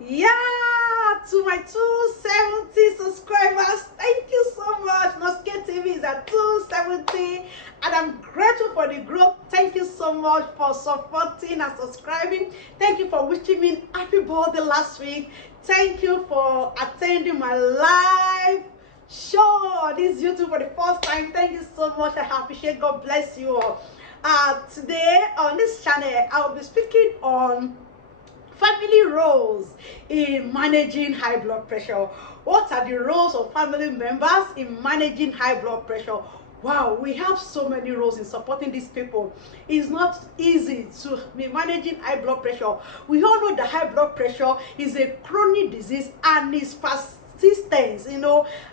Yeah, to my 270 subscribers, thank you so much. Noske TV is at 270, and I'm grateful for the growth. Thank you so much for supporting and subscribing. Thank you for wishing me happy birthday last week. Thank you for attending my live show on this YouTube for the first time. Thank you so much. I appreciate. God bless you all. Today on this channel, I will be speaking on family roles in managing high blood pressure. What are the roles of family members in managing high blood pressure? Wow, we have so many roles in supporting these people. It's not easy to be managing high blood pressure. We all know that high blood pressure is a chronic disease and is persistent,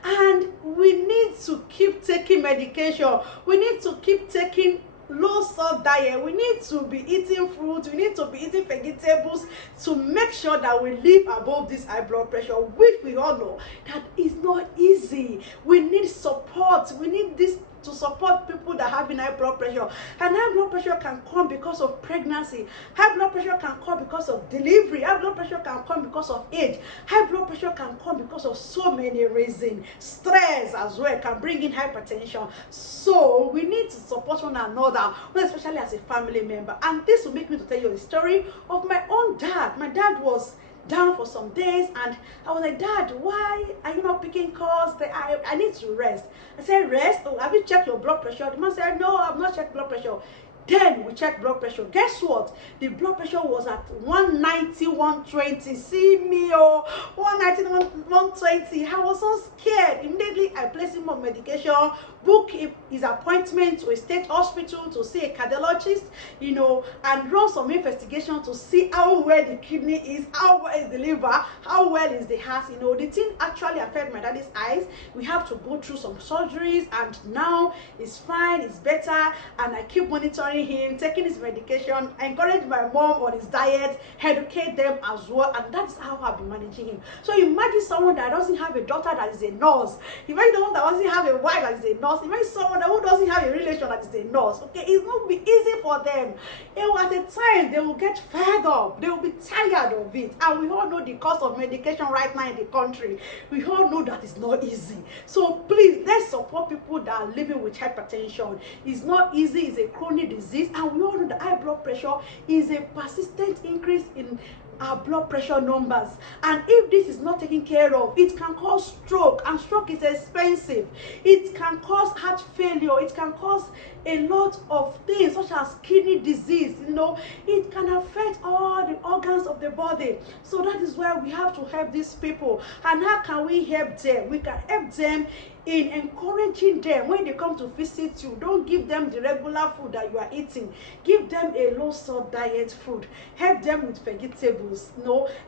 and we need to keep taking medication. We need to keep taking low salt diet. We need to be eating fruit, we need to be eating vegetables to make sure that we live above this high blood pressure, which we all know that is not easy. We need support. We need this to support people that have high blood pressure. And high blood pressure can come because of pregnancy. High blood pressure can come because of delivery. High blood pressure can come because of age. High blood pressure can come because of so many reasons. Stress as well can bring in hypertension. So we need to support one another, especially as a family member. And this will make me to tell you the story of my own dad. My dad was down for some days, and I was like, Dad, why are you not picking calls? I need to rest. I said, rest? Oh, have you checked your blood pressure? The man said, no, I've not checked blood pressure. Then we checked blood pressure. Guess what? The blood pressure was at 190, 120. See me, 190, 120. I was so scared. Immediately, I placed him on medication, book his appointment to a state hospital to see a cardiologist, and run some investigation to see how well the kidney is, how well is the liver, how well is the heart. The thing actually affected my daddy's eyes. We have to go through some surgeries, and now it's fine, it's better, and I keep monitoring him, taking his medication. I encourage my mom on his diet, educate them as well, and that's how I've been managing him. So imagine someone that doesn't have a daughter that is a nurse. Imagine someone that doesn't have a wife that is a nurse. Imagine someone who doesn't have a relation that is a nurse. Okay, it's not be easy for them. At a time they will get fed up, they will be tired of it, and we all know the cost of medication right now in the country. We all know that it's not easy. So please, let's support people that are living with hypertension. It's not easy. It's a chronic disease, and we all know that high blood pressure is a persistent increase in our blood pressure numbers, and if this is not taken care of, it can cause stroke, and stroke is expensive. It can cause heart failure. It can cause a lot of things such as kidney disease. It can affect all the organs of the body. So that is why we have to help these people. And how can we help them? We can help them in encouraging them. When they come to visit you, don't give them the regular food that you are eating. Give them a low salt diet food. Help them with vegetables.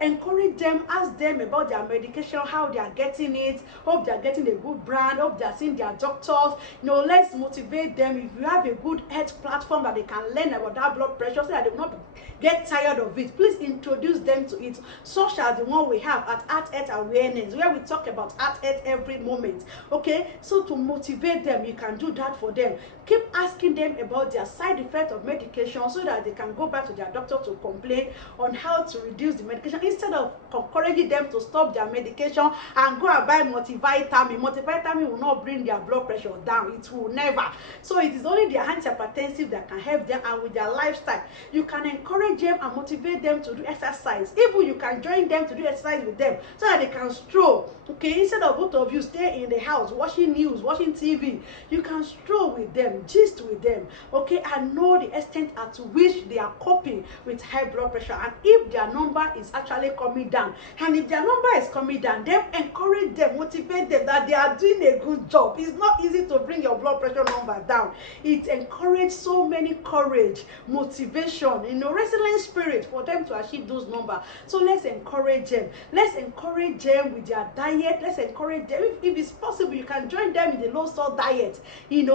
Encourage them. Ask them about their medication, how they are getting it. Hope they are getting a good brand. Hope they are seeing their doctors. Let's motivate them. If you have a good health platform that they can learn about that blood pressure, so that they will not get tired of it, please introduce them to it, such as the one we have at Heart Health Awareness, where we talk about heart health every moment. Okay, so to motivate them, you can do that for them. Keep asking them about their side effects of medication, so that they can go back to their doctor to complain on how to reduce the medication, instead of encouraging them to stop their medication and go and buy multivitamin. Multivitamin will not bring their blood pressure down. It will never. So it is only their antihypertensive that can help them, and with their lifestyle, you can encourage them and motivate them to do exercise. Even you can join them to do exercise with them, so that they can stroll. Okay, instead of both of you stay in the house watching news, watching TV, you can stroll with them, gist with them, okay, and know the extent at which they are coping with high blood pressure, and if their number is actually coming down. And if their number is coming down, then encourage them, motivate them that they are doing a good job. It's not easy to bring your blood pressure number down. It encourages so many courage, motivation, resilient spirit for them to achieve those numbers. So let's encourage them. Let's encourage them with their diet. Let's encourage them. If it's possible, you can join them in the low salt diet,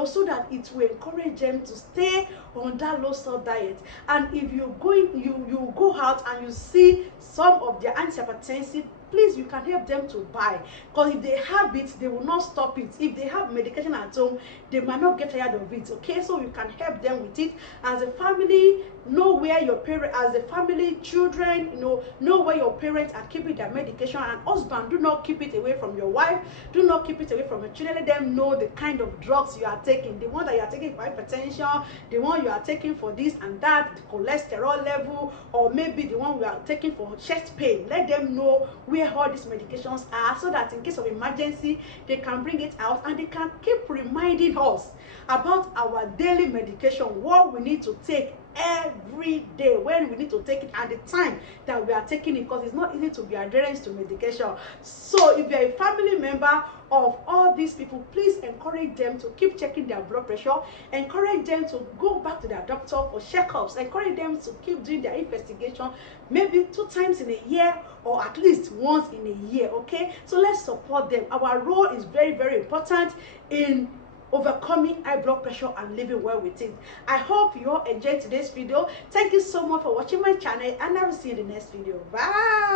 so that it will encourage them to stay on that low salt diet. And if you go out and you see some of their antihypertensive please, you can help them to buy, because if they have it, they will not stop it. If they have medication at home, they might not get tired of it. Okay, so you can help them with it. As a family, know where your parents, as a family, children, know where your parents are keeping their medication. And husband, do not keep it away from your wife, do not keep it away from your children. Let them know the kind of drugs you are taking, the one that you are taking for hypertension, the one you are taking for this and that, the cholesterol level, or maybe the one we are taking for chest pain. Let them know where all these medications are, so that in case of emergency, they can bring it out, and they can keep reminding us about our daily medication, what we need to take every day, when we need to take it, and the time that we are taking it, because it's not easy to be adherent to medication. So if you're a family member of all these people, please encourage them to keep checking their blood pressure, encourage them to go back to their doctor for checkups, encourage them to keep doing their investigation, maybe 2 times in a year, or at least once in a year. Okay, so let's support them. Our role is very, very important in overcoming high blood pressure and living well with it. I hope you all enjoyed today's video. Thank you so much for watching my channel, and I will see you in the next video. Bye.